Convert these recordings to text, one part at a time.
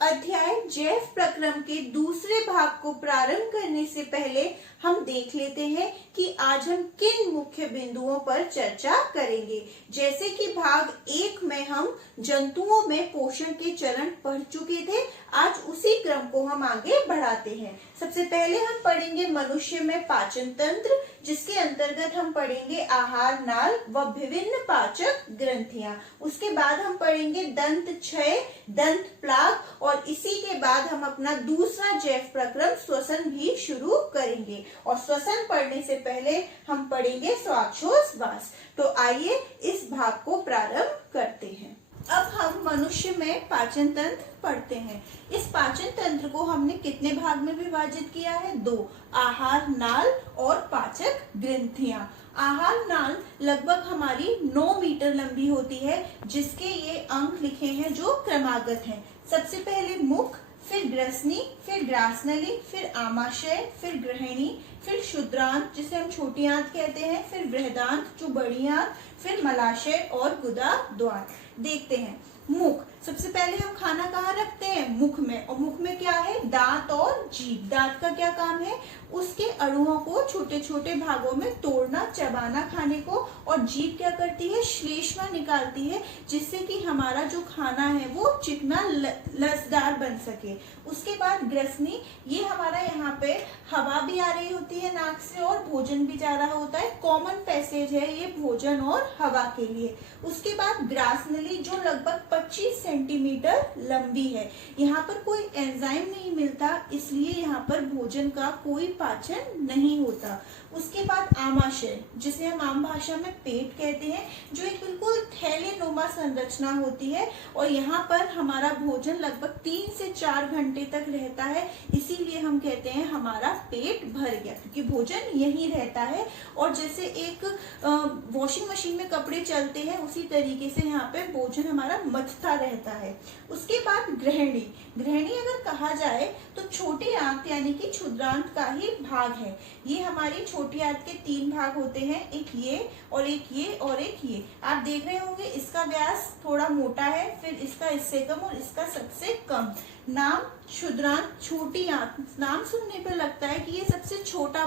अध्याय जैव प्रक्रम के दूसरे भाग को प्रारंभ करने से पहले हम देख लेते हैं कि आज हम किन मुख्य बिंदुओं पर चर्चा करेंगे। जैसे कि भाग 1 में हम जंतुओं में पोषण के चरण पढ़ चुके थे, आज उसी क्रम को हम आगे बढ़ाते हैं। सबसे पहले हम पढ़ेंगे मनुष्य में पाचन तंत्र, जिसके अंतर्गत हम पढ़ेंगे आहार नाल व विभिन्न पाचक ग्रंथियां। उसके बाद हम पढ़ेंगे दंत क्षय, दंत प्लाग और इसी के बाद हम अपना दूसरा जैव प्रक्रम श्वसन भी शुरू करेंगे। और श्वसन पढ़ने से पहले हम पढ़ेंगे श्वासोच्छ्वास। तो आइए इस भाग को प्रारंभ करते हैं। अब हम मनुष्य में पाचन तंत्र पढ़ते हैं। इस पाचन तंत्र को हमने कितने भाग में विभाजित किया है? 2, आहार नाल और पाचक ग्रंथियां। आहार नाल लगभग हमारी 9 मीटर लंबी होती है, जिसके ये अंक लिखे हैं जो क्रमागत हैं। सबसे पहले मुख, फिर ग्रसनी, फिर ग्रासनली, फिर आमाशय, फिर ग्रहणी, फिर क्षुद्रांत जिसे हम छोटी आंत कहते हैं, फिर बृहदांत जो बड़ी आंत, फिर मलाशय और गुदा द्वार। देखते हैं मुख। सबसे पहले हम खाना कहाँ रखते हैं? मुख में। और मुख में क्या है? दांत और जीभ। दांत का क्या काम है? उसके अणुओं को छोटे छोटे भागों में तोड़ना, चबाना खाने को। और जीभ क्या करती है? श्लेष्मा निकालती है, जिससे कि हमारा जो खाना है वो चिकना लसदार बन सके। उसके बाद ग्रसनी, ये हमारा यहाँ पे हवा भी आ रही होती है नाक से और भोजन भी जा रहा होता है। कॉमन पैसेज है ये भोजन और हवा के लिए। उसके बाद ग्रासनली, जो लगभग 25 सेंटीमीटर लंबी है। यहाँ पर कोई एंजाइम नहीं मिलता, इसलिए यहाँ पर भोजन का कोई पाचन नहीं होता। उसके बाद आमाशय, जिसे हम आम भाषा में पेट कहते हैं, जो एक बिल्कुल थैलेनुमा संरचना होती है। और यहाँ पर हमारा भोजन लगभग 3 से 4 घंटे तक रहता है, इसीलिए हम कहते हैं हमारा पेट भर गया, क्योंकि भोजन यहीं रहता है। और जैसे एक वॉशिंग मशीन में कपड़े चलते हैं, उसी तरीके से यहाँ पे भोजन हमारा मथता रहता है। उसके बाद ग्रहणी। ग्रहणी अगर कहा जाए तो छोटी आंत यानी कि क्षुद्रांत का ही भाग है। ये हमारी छोटी आंत के 3 भाग होते हैं, एक ये और एक ये और एक ये। आप देख रहे होंगे इसका व्यास थोड़ा मोटा है, फिर इसका इससे कम और इसका सबसे कम। नाम क्षुद्रांत, छोटी आंत। नाम सुनने पर लगता है कि ये सबसे छोटा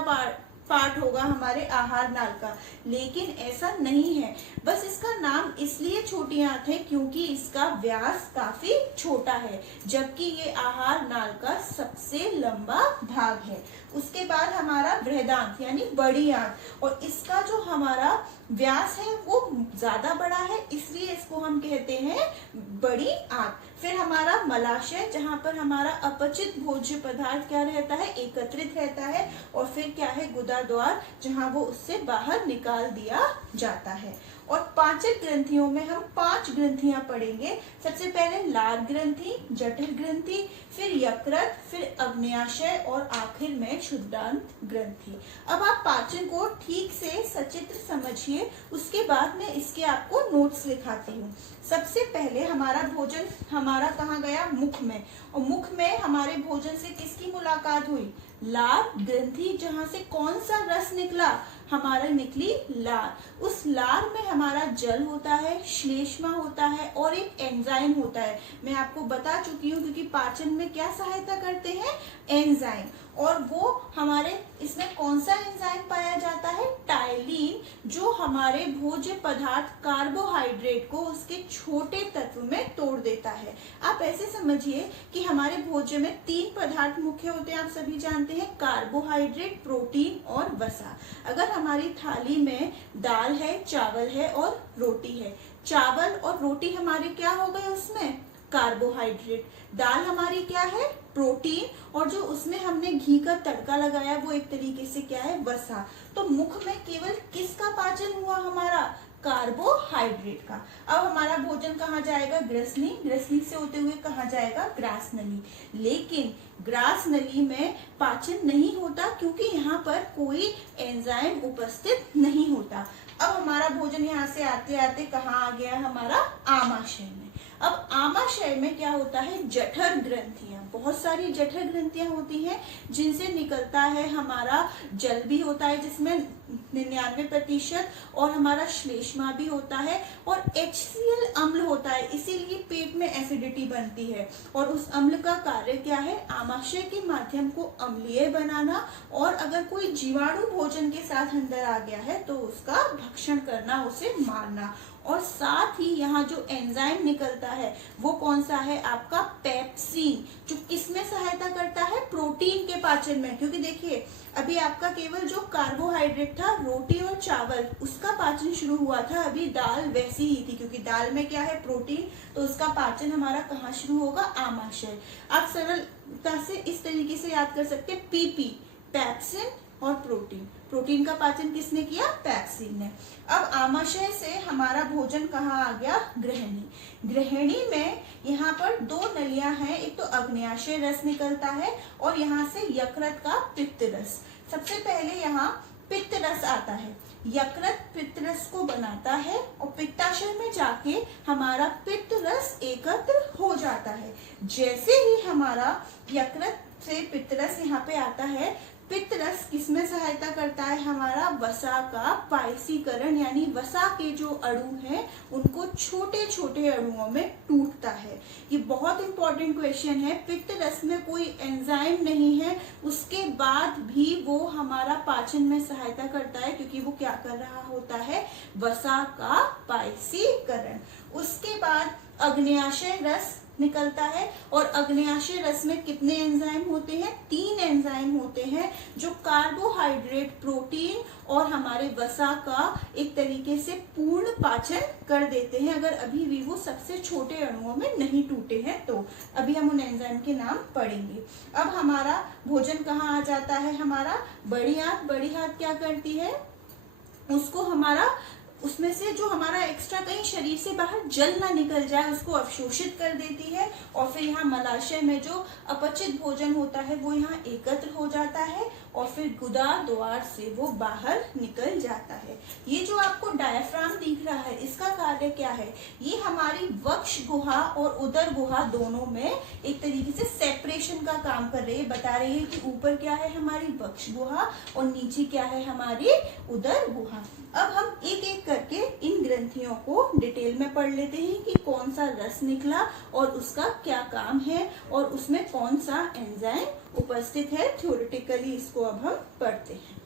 पार्ट होगा हमारे आहार नाल का, लेकिन ऐसा नहीं है। बस इसका नाम इसलिए छोटी आंत है क्योंकि इसका व्यास काफी छोटा है, जबकि ये आहार नाल का सबसे लंबा भाग है। उसके बाद हमारा बृहदांत यानी बड़ी आंत, और इसका जो हमारा व्यास है वो ज्यादा बड़ा है, इसलिए इसको हम कहते हैं बड़ी आंत। फिर हमारा मलाशय, जहाँ पर हमारा अपचित भोज्य पदार्थ क्या रहता है? एकत्रित रहता है। और फिर क्या है? गुदा द्वार, जहाँ वो उससे बाहर निकाल दिया जाता है। और पाचक ग्रंथियों में हम 5 ग्रंथियां पढ़ेंगे। सबसे पहले लार ग्रंथि, जठर ग्रंथि, फिर यकृत, फिर अग्न्याशय और आखिर में क्षुद्रांत ग्रंथि। अब आप पाचन को ठीक से सचित्र समझिए, उसके बाद मैं इसके आपको नोट्स लिखाती हूँ। सबसे पहले हमारा भोजन हमारा कहाँ गया? मुख में। और मुख में हमारे भोजन से किसकी मुलाकात हुई? लार ग्रंथि, जहाँ से कौन सा रस निकला? हमारा निकली लार। उस लार में हमारा जल होता है, श्लेष्मा होता है और एक एंजाइम होता है। मैं आपको बता चुकी हूँ, क्योंकि पाचन में क्या सहायता करते हैं? एंजाइम। और वो हमारे इसमें कौन सा एंजाइम पाया जाता है? टाइलिन, जो हमारे भोज्य पदार्थ कार्बोहाइड्रेट को उसके छोटे तत्व में तोड़ देता है। आप ऐसे समझिए कि हमारे भोज्य में 3 पदार्थ मुख्य होते हैं, आप सभी जानते हैं, कार्बोहाइड्रेट, प्रोटीन और वसा। अगर हमारी थाली में दाल है, चावल है और रोटी है, चावल और रोटी हमारे क्या हो गए? उसमें कार्बोहाइड्रेट। दाल हमारी क्या है? प्रोटीन। और जो उसमें हमने घी का तड़का लगाया वो एक तरीके से क्या है? वसा। तो मुख में केवल किसका पाचन हुआ? हमारा कार्बोहाइड्रेट का। अब हमारा भोजन कहाँ जाएगा? ग्रसनी। ग्रसनी से होते हुए कहाँ जाएगा? ग्रासनली। लेकिन ग्रासनली में पाचन नहीं होता, क्योंकि यहाँ पर कोई एंजाइम उपस्थित नहीं होता। अब हमारा भोजन यहाँ से आते आते कहाँ आ गया? हमारा आमाशय में। अब आमाशय में क्या होता है? जठर ग्रंथियां। बहुत सारी जठर ग्रंथियां होती हैं, जिनसे निकलता है हमारा जल भी होता है, जिसमें 99% और हमारा श्लेष्मा भी होता है और HCl अम्ल होता है, इसीलिए पेट में एसिडिटी बनती है। और उस अम्ल का कार्य क्या है? आमाशय के माध्यम को अम्लीय बनाना, और अगर कोई जीवाणु भोजन के साथ अंदर आ गया है तो उसका भक्षण करना, उसे मारना। और साथ ही यहाँ जो एंजाइम निकलता है वो कौन सा है? आपका पेप्सिन, जो किसमें सहायता करता है? प्रोटीन के पाचन में। क्योंकि देखिए अभी आपका केवल जो कार्बोहाइड्रेट था, रोटी और चावल, उसका पाचन शुरू हुआ था, अभी दाल वैसी ही थी, क्योंकि दाल में क्या है? प्रोटीन, तो उसका पाचन हमारा कहाँ शुरू होगा? आमाशय। आप सरलता से इस तरीके से याद कर सकते हैं, पीपी, पेप्सिन और प्रोटीन। प्रोटीन का पाचन किसने किया? पेप्सिन ने। अब आमाशय से हमारा भोजन कहाँ आ गया? ग्रहणी। ग्रहणी में यहाँ पर दो नलियां हैं, एक तो अग्न्याशय रस निकलता है और यहाँ से यकृत का पित्त रस। सबसे पहले यहाँ पित्त रस आता है, यकृत पित्त रस को बनाता है और पित्ताशय में जाके हमारा पित्त रस एकत्र हो जाता है। जैसे ही हमारा यकृत से पित्त रस यहाँ पे आता है, पित्त रस किसमें सहायता करता है? हमारा वसा का पायसीकरण, यानी वसा के जो अणु हैं उनको छोटे छोटे अणुओं में टूटता है। ये बहुत इंपॉर्टेंट क्वेश्चन है। पित्त रस में कोई एंजाइम नहीं है, उसके बाद भी वो हमारा पाचन में सहायता करता है, क्योंकि वो क्या कर रहा होता है? वसा का पायसीकरण। उसके बाद अग्न्याशय रस निकलता है, और अग्न्याशय रस में कितने एंजाइम होते हैं? 3 एंजाइम होते हैं, जो कार्बोहाइड्रेट, प्रोटीन और हमारे वसा का एक तरीके से पूर्ण पाचन कर देते हैं, अगर अभी भी वो सबसे छोटे अणुओं में नहीं टूटे हैं तो। अभी हम उन एंजाइम के नाम पढ़ेंगे। अब हमारा भोजन कहाँ आ जाता है? हमारा बड़ी आंत। बड़ी आंत क्या करती है? उसको हमारा, उसमें से जो हमारा एक्स्ट्रा कहीं शरीर से बाहर जल ना निकल जाए उसको अवशोषित कर देती है, और फिर यहाँ मलाशय में जो अपचित भोजन होता है वो यहाँ एकत्र हो जाता है, और फिर गुदा द्वार से वो बाहर निकल जाता है। ये जो आपको डायफ्राम दिख रहा है, इसका कार्य क्या है? ये हमारी वक्ष गुहा और उदर गुहा दोनों में एक तरीके से सेपरेशन का काम कर रही है, बता रही है कि ऊपर क्या है? हमारी वक्ष गुहा और नीचे क्या है? हमारी उदर गुहा। अब हम एक एक करके इन ग्रंथियों को डिटेल में पढ़ लेते हैं कि कौन सा रस निकला और उसका क्या काम है और उसमें कौन सा एंजाइम उपस्थित है। थ्योरेटिकली इसको अब हम पढ़ते हैं।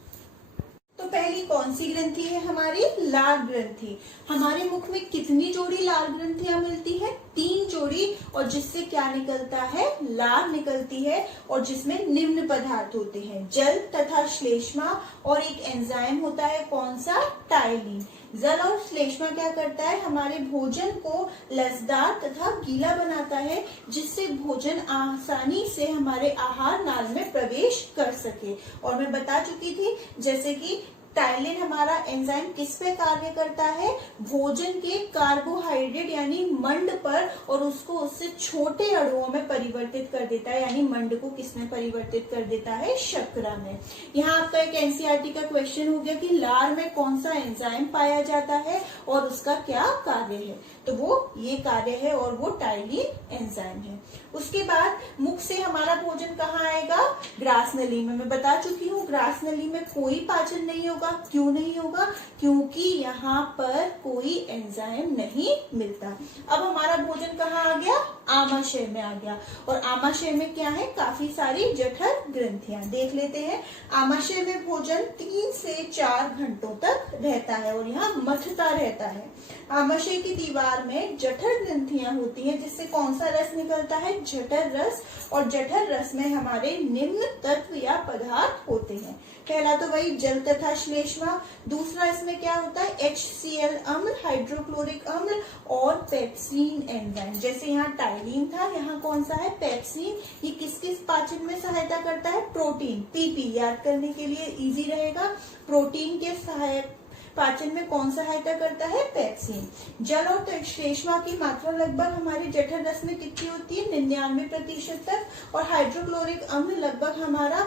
तो पहली कौन सी ग्रंथि है? हमारी लार ग्रंथि। हमारे मुख में कितनी जोड़ी लार ग्रंथियां मिलती है? 3 जोड़ी, और जिससे क्या निकलता है? लार निकलती है, और जिसमें निम्न पदार्थ होते हैं, जल तथा श्लेष्मा, और एक एंजाइम होता है, कौन सा? टाइलिन। जल और श्लेष्मा क्या करता है? हमारे भोजन को लसदार तथा गीला बनाता है, जिससे भोजन आसानी से हमारे आहार नाल में प्रवेश कर सके। और मैं बता चुकी थी जैसे कि टाइलिन हमारा एंजाइम किस पे कार्य करता है? भोजन के कार्बोहाइड्रेट यानी मंड पर, और उसको उससे छोटे अणुओं में परिवर्तित कर देता है, यानी मंड को किसमें परिवर्तित कर देता है? शर्करा में। यहाँ आपका एक एनसीईआरटी का क्वेश्चन हो गया कि लार में कौन सा एंजाइम पाया जाता है और उसका क्या कार्य है? तो वो ये कार्य है और वो टाइलिन एंजाइम है। उसके बाद मुख से हमारा भोजन कहाँ आएगा? ग्रास नली में। मैं बता चुकी हूँ ग्रास नली में कोई पाचन नहीं होगा। क्यों नहीं होगा? क्योंकि यहाँ पर कोई एंजाइम नहीं मिलता। अब हमारा भोजन कहाँ आ गया? आमाशय में आ गया, और आमाशय में क्या है? काफी सारी जठर ग्रंथियां। देख लेते हैं। आमाशय में भोजन 3 से 4 घंटों तक रहता है और यहाँ मथता रहता है। आमाशय की दीवार में जठर ग्रंथियां होती हैं, जिससे कौन सा रस निकलता है? जठर रस। और जठर रस में हमारे निम्न तत्व या पदार्थ होते हैं। पहला तो वही जल तथा श्लेष्मा। दूसरा इसमें क्या होता है? HCl अम्ल, हाइड्रोक्लोरिक अम्ल और पेप्सिन एंजाइम। जैसे यहाँ टाइलिन था, यहाँ कौन सा है? पेप्सिन। ये किस किस पाचन में सहायता करता है? प्रोटीन, PP याद करने के लिए इजी रहेगा। प्रोटीन के सहायक पाचन में कौन सहायता करता है? पेप्सिन। जल और श्लेष्मा की मात्रा लगभग हमारे जठर रस में कितनी होती है? 99% तक, और हाइड्रोक्लोरिक अम्ल लगभग हमारा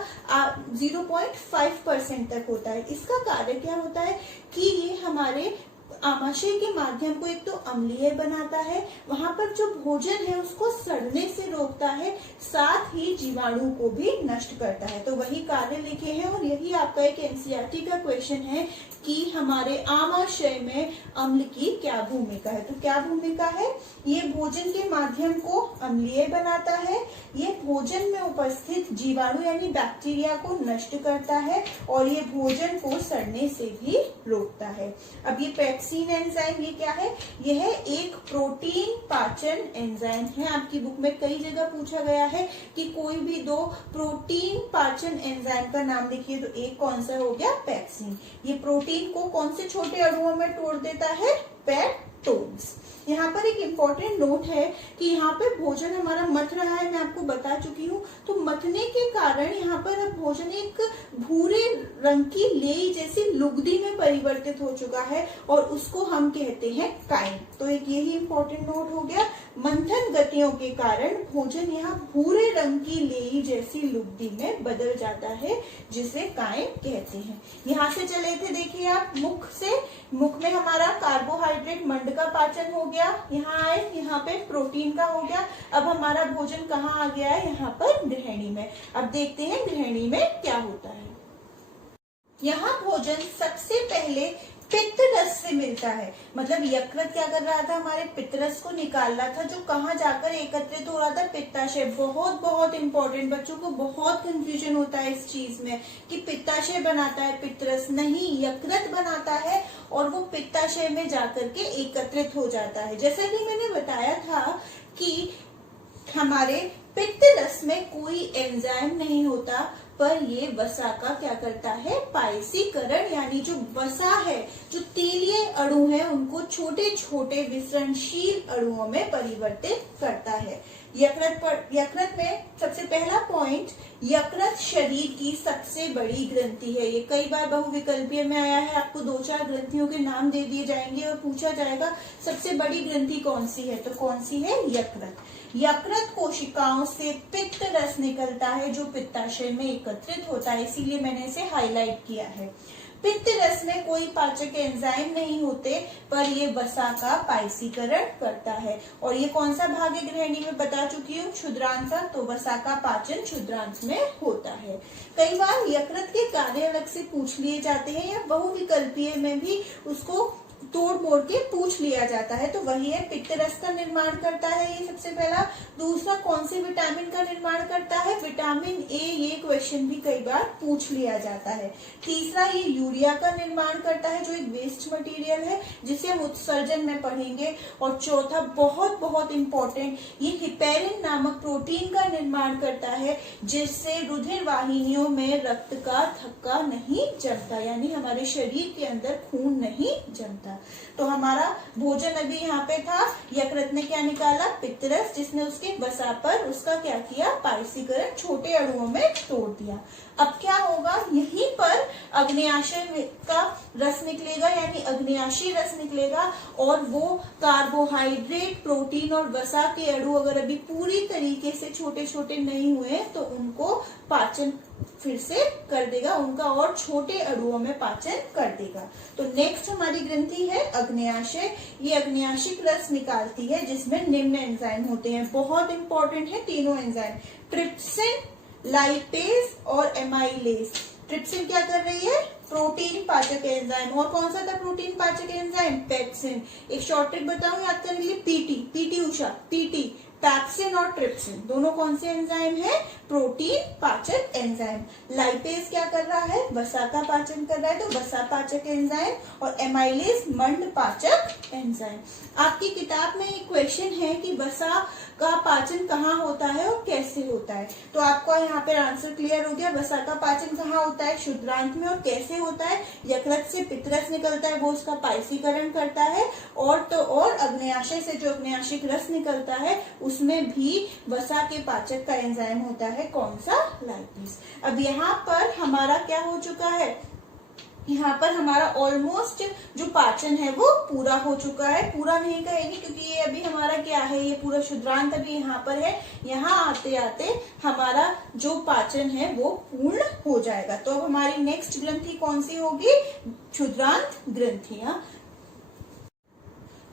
0.5% तक होता है। इसका कार्य क्या होता है कि ये हमारे आमाशय के माध्यम को एक तो अम्लीय बनाता है, वहां पर जो भोजन है उसको सड़ने से रोकता है, साथ ही जीवाणु को भी नष्ट करता है। तो वही कार्य लिखे हैं और यही आपका एक एनसीईआरटी का क्वेश्चन है कि हमारे आमाशय में अम्ल की क्या भूमिका है। तो क्या भूमिका है? ये भोजन के माध्यम को अम्लीय बनाता है, ये भोजन में उपस्थित जीवाणु यानी बैक्टीरिया को नष्ट करता है और ये भोजन को सड़ने से भी रोकता है। अब ये पेप्सिन एंजाइम ये क्या है? यह एक प्रोटीन पाचन एंजाइम है। आपकी बुक में कई जगह पूछा गया है कि कोई भी दो प्रोटीन पाचन एंजाइम का नाम लिखिए, तो एक कौन सा हो गया? पेप्सिन। ये प्रोटीन को कौन से छोटे अणुओं में तोड़ देता है? पेप्टोन्स। यहाँ पर एक इम्पोर्टेंट नोट है कि यहाँ पे भोजन हमारा मथ रहा है, मैं आपको बता चुकी हूँ। तो मथने के कारण यहाँ पर अब भोजन एक भूरे रंग की लेई जैसी लुगदी में परिवर्तित हो चुका है और उसको हम कहते हैं काइम। तो एक यही इम्पोर्टेंट नोट हो गया। मंथन गतियों के कारण भोजन यहाँ भूरे रंग की लेई जैसी लुगदी में बदल जाता है, जिसे काइम कहते हैं। यहाँ से चले थे, देखिए आप मुख से, मुख में हमारा कार्बोहाइड्रेट मंड का पाचन हो गया, यहाँ आए, यहाँ पे प्रोटीन का हो गया। अब हमारा भोजन कहाँ आ गया है? यहाँ पर गृहिणी में। अब देखते हैं गृहिणी में क्या होता है। यहाँ भोजन सबसे पहले पित्त रस से मिलता है, मतलब यकृत क्या कर रहा था? हमारे पित्त रस को निकाल रहा था, जो कहाँ जाकर एकत्रित हो रहा था? पित्ताशय। बहुत बहुत इंपॉर्टेंट, बच्चों को बहुत कंफ्यूजन होता है इस चीज में कि पित्ताशय बनाता है पित्त रस, नहीं, यकृत बनाता है और वो पित्ताशय में जाकर के एकत्रित हो जाता है। जैसा कि मैंने बताया था कि हमारे पित्त रस में कोई एंजाइम नहीं होता, पर ये वसा का क्या करता है? पायसीकरण, यानी जो वसा है, जो तेलीय अणु है, उनको छोटे विसरणशील अणुओं में परिवर्तित करता है। यकृत में सबसे पहला पॉइंट, यकृत शरीर की सबसे बड़ी ग्रंथि है। ये कई बार बहुविकल्पीय में आया है, आपको 2-4 ग्रंथियों के नाम दे दिए जाएंगे और पूछा जाएगा सबसे बड़ी ग्रंथि कौन सी है, तो कौन सी है? यकृत। यकृत कोशिकाओं से पित्त रस निकलता है जो पित्ताशय में एकत्रित होता है, इसीलिए मैंने इसे हाईलाइट किया है। पित्त रस में कोई पाचक एंजाइम नहीं होते, पर ये वसा का पायसीकरण करता है। और ये कौन सा भाग है गृहिणी में? बता चुकी हूँ, क्षुद्रांश। तो वसा का पाचन क्षुद्रांश में होता है। कई बार यकृत के कार्य अलग से पूछ लिए जाते हैं या बहुविकल्पीय में भी उसको तोड़ मोड़ के पूछ लिया जाता है। तो वही है, पित्त रस का निर्माण करता है ये सबसे पहला। दूसरा, कौन से विटामिन का निर्माण करता है? Vitamin A. ये क्वेश्चन भी कई बार पूछ लिया जाता है। तीसरा, ये यूरिया का निर्माण करता है, जो एक वेस्ट मटेरियल है जिसे हम उत्सर्जन में पढ़ेंगे। और चौथा, बहुत बहुत इंपॉर्टेंट, ये हिपेरिन नामक प्रोटीन का निर्माण करता है, जिससे रुधिर वाहिनियों में रक्त का थक्का नहीं जमता, यानी हमारे शरीर के अंदर खून नहीं जमता। तो हमारा भोजन अभी यहाँ पे था, यकृत ने क्या निकाला? पित्त रस, जिसने उसके वसा पर उसका क्या किया? पायसीकरण, छोटे अणुओं में तोड़ दिया। अब क्या होगा? यहीं पर अग्न्याशय का रस निकलेगा, यानी अग्न्याशी रस निकलेगा, और वो कार्बोहाइड्रेट, प्रोटीन और वसा के अणु अगर अभी पूरी तरीके से छोटे छोटे नहीं हुए तो उनको पाचन फिर से कर देगा, उनका और छोटे अणुओं में पाचन कर देगा। तो नेक्स्ट हमारी ग्रंथि है अग्न्याशय। ये अग्न्याशिक रस निकालती है, जिसमें निम्न एंजाइम होते हैं, बहुत इंपॉर्टेंट है तीनों एंजाइम, ट्रिप्सिन, लाइपेज और एमाइलेज। ट्रिप्सिन क्या कर रही है? प्रोटीन पाचक एंजाइम। और कौन सा था प्रोटीन पाचक एंजाइम? पेप्सिन। एक शॉर्ट ट्रिक बताऊं याद करने के लिए, पीटी उषा, पीटी, पैप्सिन और ट्रिप्सिन दोनों कौन से एंजाइम है? प्रोटीन पाचक एंजाइम। लाइपेज क्या कर रहा है? वसा का पाचन कर रहा है, तो वसा पाचक एंजाइम। और एमाइलेज मंड पाचक एंजाइम। आपकी किताब में एक क्वेश्चन है कि वसा का पाचन कहाँ होता है और कैसे होता है, तो आपको यहाँ पे आंसर क्लियर हो गया। वसा का पाचन कहाँ होता है? क्षुद्रांत में। और कैसे होता है? यकृत से पित्त रस निकलता है, वो उसका पायसीकरण करता है। और अग्न्याशय से जो अग्न्याशिक रस निकलता है उसमें भी वसा के पाचक का एंजाइम होता है, कौन सा? लाइपेज। अब यहाँ पर हमारा क्या हो चुका है? यहाँ पर हमारा ऑलमोस्ट जो पाचन है वो पूरा हो चुका है। पूरा नहीं कहेंगे क्योंकि ये अभी हमारा क्या है, ये पूरा क्षुद्रांत अभी यहाँ पर है। यहाँ आते आते हमारा जो पाचन है वो पूर्ण हो जाएगा। तो अब हमारी नेक्स्ट ग्रंथि कौन सी होगी? क्षुद्रांत ग्रंथियां।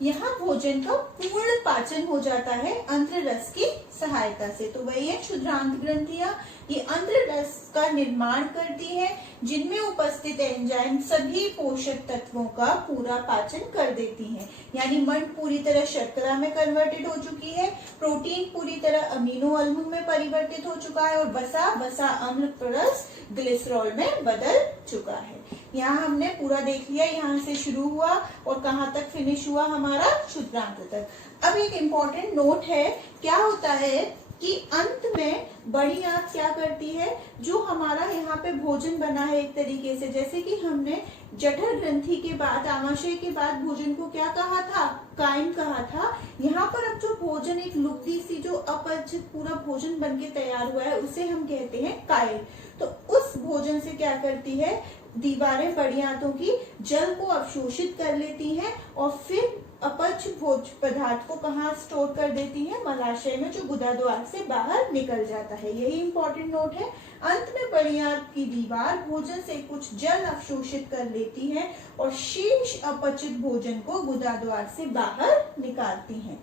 यहाँ भोजन का पूर्ण पाचन हो जाता है अंत्र रस की सहायता से। तो वही है क्षुद्रांत ग्रंथियां, ये अंत्र रस का निर्माण करती है, जिनमें उपस्थित एंजाइम सभी पोषक तत्वों का पूरा पाचन कर देती हैं। यानी मंड पूरी तरह शर्करा में कन्वर्टेड हो चुकी है, प्रोटीन पूरी तरह अमीनो अम्ल में परिवर्तित हो चुका है और वसा अम्ल रस ग्लिसरॉल में बदल चुका है। यहाँ हमने पूरा देख लिया, यहाँ से शुरू हुआ और कहाँ तक फिनिश हुआ हमारा, क्षुद्रांत तक। अब एक इम्पोर्टेंट नोट है, क्या होता है कि अंत में बड़ी आंत क्या करती है, जो हमारा यहाँ पे भोजन बना है एक तरीके से, जैसे कि हमने जठर ग्रंथि के बाद, आमाशय के बाद भोजन को क्या कहा था, कायम कहा था। यहाँ पर अब जो भोजन एक लुप्ती सी जो अपचित पूरा भोजन बन के तैयार हुआ है, उसे हम कहते हैं कायल। तो उस भोजन से क्या करती है, दीवारें बड़ी आंतों की जल को अवशोषित कर लेती हैं और फिर अपच भोज पदार्थ को कहाँ स्टोर कर देती है, मलाशय में, जो गुदा द्वार से बाहर निकल जाता है। यही इंपॉर्टेंट नोट है। अंत में बड़ी आंत की दीवार भोजन से कुछ जल अवशोषित कर लेती है और शेष अपचित भोजन को गुदा द्वार से बाहर निकालती है।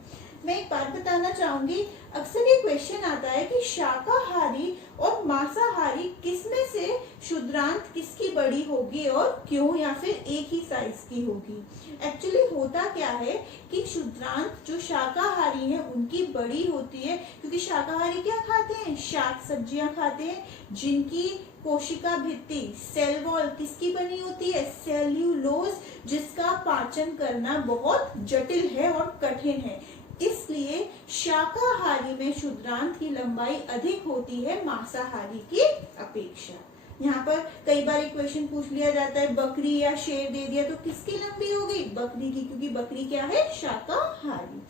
मैं एक बात बताना चाहूंगी, अक्सर ये क्वेश्चन आता है कि शाकाहारी और मांसाहारी किसमें से क्षुद्रांत किसकी बड़ी होगी और क्यों, या फिर एक ही साइज की होगी। एक्चुअली होता क्या है कि क्षुद्रांत जो शाकाहारी हैं उनकी बड़ी होती है, क्योंकि शाकाहारी क्या खाते हैं, शाक सब्जियां खाते हैं, जिनकी कोशिका भित्ति सेल वॉल किसकी बनी होती है, सेल्यूलोज, जिसका पाचन करना बहुत जटिल है और कठिन है। इसलिए शाकाहारी में क्षुद्रांत की लंबाई अधिक होती है मांसाहारी की अपेक्षा। यहाँ पर कई बार एक क्वेश्चन पूछ लिया जाता है, बकरी या शेर दे दिया तो किसकी लंबी होगी, बकरी की, क्योंकि बकरी क्या है, शाकाहारी।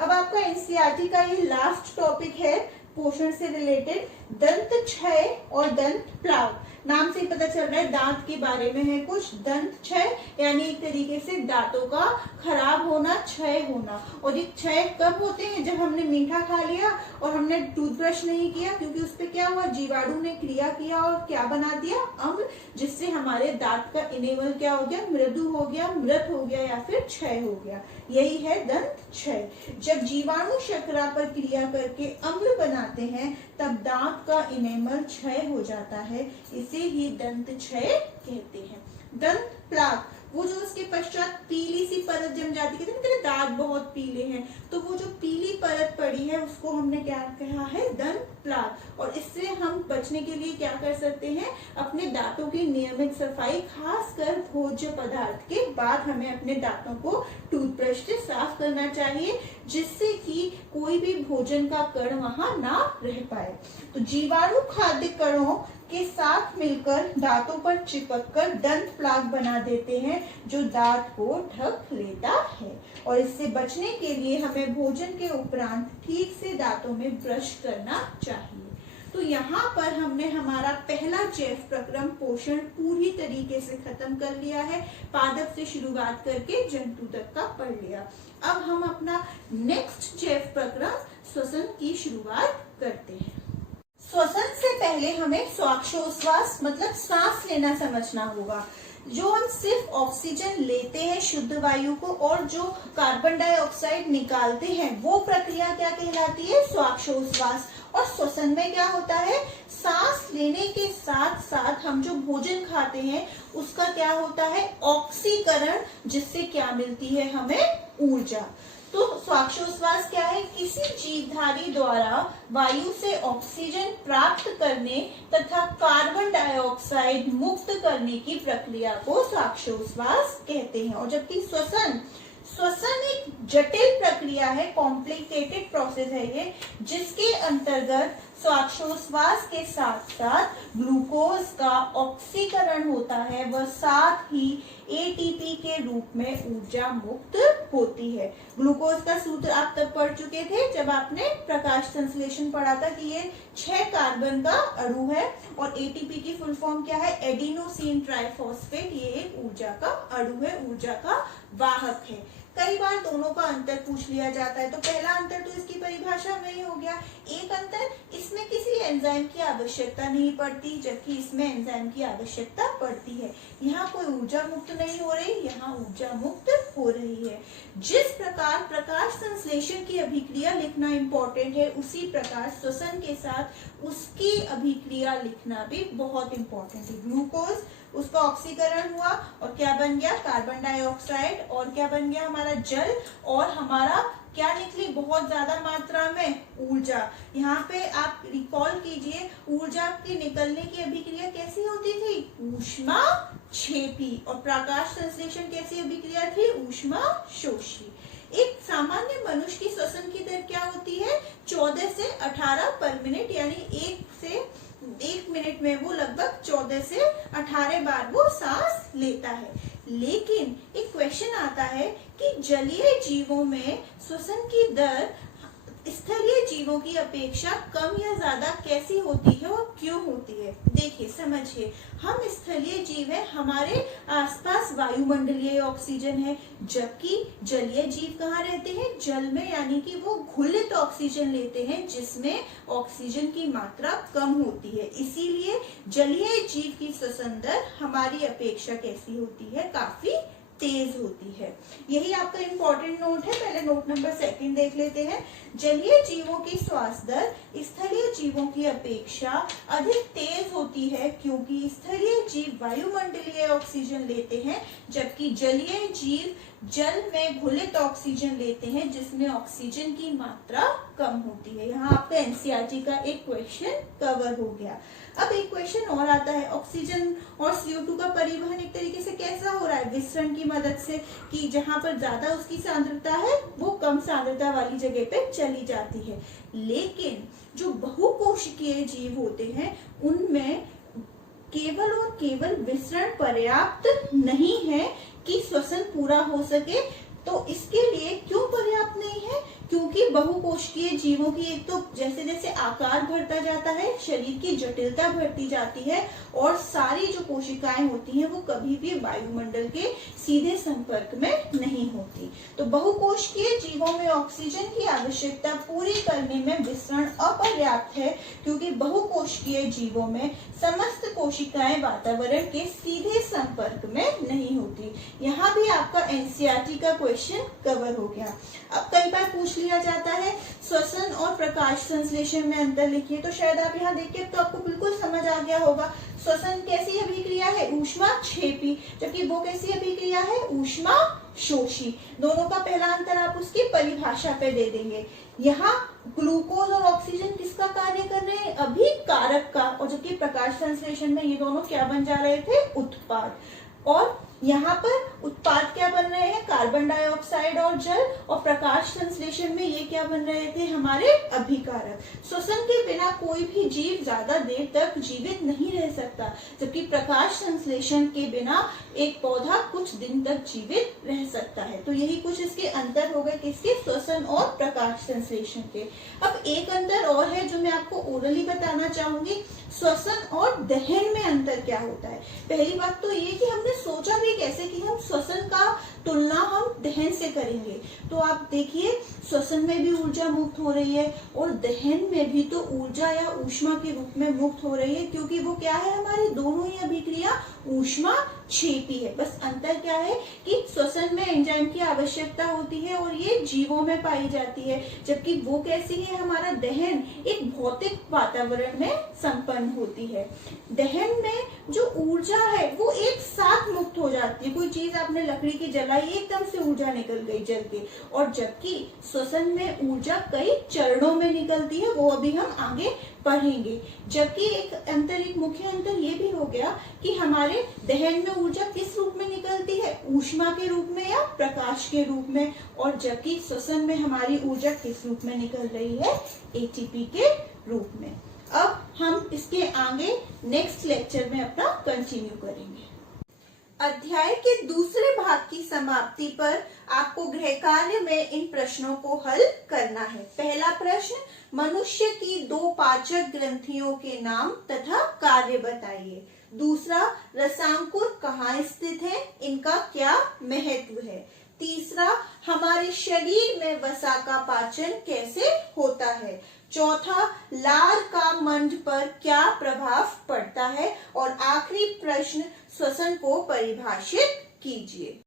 अब आपका एनसीईआरटी का ये लास्ट टॉपिक है पोषण से रिलेटेड, दंत क्षय और दंत प्लाव। नाम से ही पता चल रहा है दांत के बारे में है कुछ। दंत क्षय यानी एक तरीके से दांतों का खराब होना, क्षय होना। और ये क्षय कब होते हैं, जब हमने मीठा खा लिया और हमने टूथब्रश नहीं किया, क्योंकि उस पर क्या हुआ, जीवाणु ने क्रिया किया और क्या बना दिया, अम्ल, जिससे हमारे दांत का इनेमल क्या हो गया, मृदु हो गया, मृत हो गया या फिर क्षय हो गया। यही है दंत क्षय। जब जीवाणु शर्करा पर क्रिया करके अम्ल बनाते हैं तब दांत का इनेमल क्षय हो जाता है, इसे ही दंत क्षय कहते हैं। दंत प्लाक, वो जो उसके पश्चात पीली सी परत जम जाती है, कहते हैं दांत बहुत पीले हैं, तो वो जो पीली परत पड़ी है उसको हमने क्या कहा है, दंत प्लाक। और इससे हम बचने के लिए क्या कर सकते हैं, अपने दांतों की नियमित सफाई, खासकर भोज्य पदार्थ के बाद हमें अपने दांतों को टूथब्रश से साफ करना चाहिए, जिससे कि कोई भी भोजन का कण वहां ना रह पाए। तो जीवाणु खाद्य कणों के साथ मिलकर दांतों पर चिपककर दंत प्लाक बना देते हैं, जो दांत को ढक लेता है। और इससे बचने के लिए हमें भोजन के उपरांत ठीक से दांतों में ब्रश करना चाहिए। तो यहाँ पर हमने हमारा पहला जैव प्रक्रम पोषण पूरी तरीके से खत्म कर लिया है, पादप से शुरुआत करके जंतु तक का पढ़ लिया। अब हम अपना नेक्स्ट जैव प्रक्रम श्वसन की शुरुआत करते हैं। श्वसन से पहले हमें श्वासोच्छ्वास मतलब सांस लेना समझना होगा। जो हम सिर्फ ऑक्सीजन लेते हैं शुद्ध वायु को और जो कार्बन डाइऑक्साइड निकालते हैं, वो प्रक्रिया क्या कहलाती है, श्वासोच्छ्वास। और श्वसन में क्या होता है, सांस लेने के साथ साथ हम जो भोजन खाते हैं उसका क्या होता है, ऑक्सीकरण, जिससे क्या मिलती है हमें, ऊर्जा। तो श्वासोच्छ्वास क्या है, किसी जीवधारी द्वारा वायु से ऑक्सीजन प्राप्त करने तथा कार्बन डाइऑक्साइड मुक्त करने की प्रक्रिया को श्वासोच्छ्वास कहते हैं। और जबकि श्वसन एक जटिल प्रक्रिया है, कॉम्प्लिकेटेड प्रोसेस है ये, जिसके अंतर्गत श्वासोच्छ्वास के साथ साथ ग्लूकोज का ऑक्सीकरण होता है, वह साथ ही एटीपी के रूप में ऊर्जा मुक्त होती है। ग्लूकोज का सूत्र आप तब पढ़ चुके थे जब आपने प्रकाश संश्लेषण पढ़ा था कि ये 6 कार्बन का अणु है और एटीपी की फुल फॉर्म क्या है, एडिनोसिन ट्राइफॉस्फेट। ये एक ऊर्जा का अणु है, ऊर्जा का वाहक है। कई बार दोनों का अंतर पूछ लिया जाता है। तो पहला अंतर तो इसकी परिभाषा में ही हो गया। एक अंतर, इसमें किसी एंजाइम की आवश्यकता नहीं पड़ती, जबकि इसमें एंजाइम की आवश्यकता पड़ती है। यहाँ कोई ऊर्जा मुक्त नहीं हो रही, यहाँ ऊर्जा मुक्त हो रही है। जिस प्रकार प्रकाश संश्लेषण की अभिक्रिया लिखना इंपॉर्टेंट है, उसी प्रकार श्वसन के साथ उसकी अभिक्रिया लिखना भी बहुत इंपॉर्टेंट है। ग्लूकोज, उसका ऑक्सीकरण हुआ और क्या बन गया, कार्बन डाइऑक्साइड, और क्या बन गया हमारा जल, और हमारा क्या निकली बहुत ज्यादा मात्रा में ऊर्जा। यहाँ पे आप रिकॉल कीजिए, ऊर्जा की निकलने की अभिक्रिया कैसी होती थी, ऊष्माक्षेपी, और प्रकाश संश्लेषण कैसी अभिक्रिया थी, ऊष्माशोषी। एक सामान्य मनुष्य की श्वसन की दर क्या होती है, 14 से 18 पर मिनट, यानी 1 मिनट में वो लगभग 14 से 18 बार वो सांस लेता है। लेकिन एक क्वेश्चन आता है कि जलीय जीवों में श्वसन की दर स्थलीय जीवों की अपेक्षा कम या ज्यादा कैसी होती है और क्यों होती है। देखिए समझिए, हम स्थलीय जीव है, हमारे आसपास वायुमंडलीय ऑक्सीजन है, जबकि जलीय जीव कहाँ रहते हैं, जल में, यानी कि वो घुलित ऑक्सीजन लेते हैं जिसमें ऑक्सीजन की मात्रा कम होती है। इसीलिए जलीय जीव की श्वसन दर हमारी अपेक्षा कैसी होती है, काफी तेज होती है। यही आपका इंपॉर्टेंट नोट है। पहले नोट नंबर 2 देख लेते हैं। जलीय जीवों की श्वास दर स्थलीय जीवों की अपेक्षा अधिक तेज होती है, क्योंकि स्थलीय जीव वायुमंडलीय ऑक्सीजन लेते हैं, जबकि जलीय जीव जल में घुलित ऑक्सीजन लेते हैं जिसमें ऑक्सीजन की मात्रा कम होती है। यहाँ आपका एनसीईआरटी का एक क्वेश्चन कवर हो गया। अब एक क्वेश्चन और आता है, ऑक्सीजन और CO2 का परिवहन एक तरीके से कैसा हो रहा है, विसरण की मदद से, कि जहां पर ज्यादा उसकी सांद्रता है वो कम सांद्रता वाली जगह पे चली जाती है। लेकिन जो बहुकोशिकीय जीव होते हैं उनमें केवल और केवल विसरण पर्याप्त नहीं है कि श्वसन पूरा हो सके। तो इसके लिए क्यों पर्याप्त नहीं है, क्योंकि बहुकोशिकीय जीवों की एक तो जैसे जैसे आकार बढ़ता जाता है, शरीर की जटिलता बढ़ती जाती है, और सारी जो कोशिकाएं होती हैं वो कभी भी वायुमंडल के सीधे संपर्क में नहीं होती। तो बहुकोशिकीय जीवों में ऑक्सीजन की आवश्यकता पूरी करने में विसरण अपर्याप्त है, क्योंकि बहुकोशिकीय जीवों में समस्त कोशिकाएं वातावरण के सीधे संपर्क में नहीं होती। यहाँ भी आपका एनसीईआरटी का क्वेश्चन कवर हो गया। अब कई बार पूछ लिया जाता है श्वसन और प्रकाश संश्लेषण में अंतर लिखिए, तो शायद आप यहाँ देखिए तो आपको बिल्कुल समझ आ गया होगा। श्वसन कैसी अभिक्रिया है, ऊष्माक्षेपी, जबकि वो कैसी अभिक्रिया है, ऊष्माशोषी। दोनों का पहला अंतर आप उसकी परिभाषा पे दे देंगे। यहाँ ग्लूकोज और ऑक्सीजन किसका कार्य कर रहे हैं, अभिकारक का, और जबकि प्रकाश संश्लेषण में ये दोनों क्या बन जा रहे थे, उत्पाद। और यहाँ पर उत्पाद क्या बन रहे हैं, कार्बन डाइऑक्साइड और जल, और प्रकाश संश्लेषण में ये क्या बन रहे थे, हमारे अभिकारक। श्वसन के बिना कोई भी जीव ज्यादा देर तक जीवित नहीं रह सकता, जबकि प्रकाश संश्लेषण के बिना एक पौधा कुछ दिन तक जीवित रह सकता है। तो यही कुछ इसके अंतर हो गए, किसके, श्वसन और प्रकाश संश्लेषण के। अब एक अंतर और है जो मैं आपको ओरली बताना चाहूंगी, श्वसन और दहन में अंतर क्या होता है। पहली बात तो ये कि हमने सोचा भी कैसे कि हम श्वसन का तुलना हम दहन से करेंगे। तो आप देखिए, श्वसन में भी ऊर्जा मुक्त हो रही है और दहन में भी तो ऊर्जा या ऊष्मा के रूप में मुक्त हो रही है, क्योंकि वो क्या है, हमारी दोनों ही अभिक्रिया ऊष्माक्षेपी है। बस अंतर क्या है कि श्वसन में एंजाइम की आवश्यकता होती है और ये जीवों में पाई जाती है, जबकि वो कैसी है, हमारा दहन एक भौतिक वातावरण में संपन्न होती है। दहन में जो ऊर्जा है वो एक साथ मुक्त हो जाती है। कोई चीज आपने लकड़ी की जलाई, एकदम से ऊर्जा निकल गई जल के, और जबकि श्वसन में ऊर्जा कई चरणों में निकलती है, वो अभी हम आगे पढ़ेंगे। जबकि एक मुख्य अंतर ये भी हो गया कि हमारे दहन में ऊर्जा किस रूप में निकलती है, ऊष्मा के रूप में या प्रकाश के रूप में, और जबकि श्वसन में हमारी ऊर्जा किस रूप में निकल रही है, एटीपी के रूप में। अब हम इसके आगे नेक्स्ट लेक्चर में अपना कंटिन्यू करेंगे। अध्याय के दूसरे भाग की समाप्ति पर आपको गृह कार्य में इन प्रश्नों को हल करना है। पहला प्रश्न, मनुष्य की 2 पाचक ग्रंथियों के नाम तथा कार्य बताइए। दूसरा, रसांकुर कहाँ स्थित है, इनका क्या महत्व है। तीसरा, हमारे शरीर में वसा का पाचन कैसे होता है। चौथा, लार का मंड पर क्या प्रभाव पड़ता है। और आखिरी प्रश्न, श्वसन को परिभाषित कीजिए।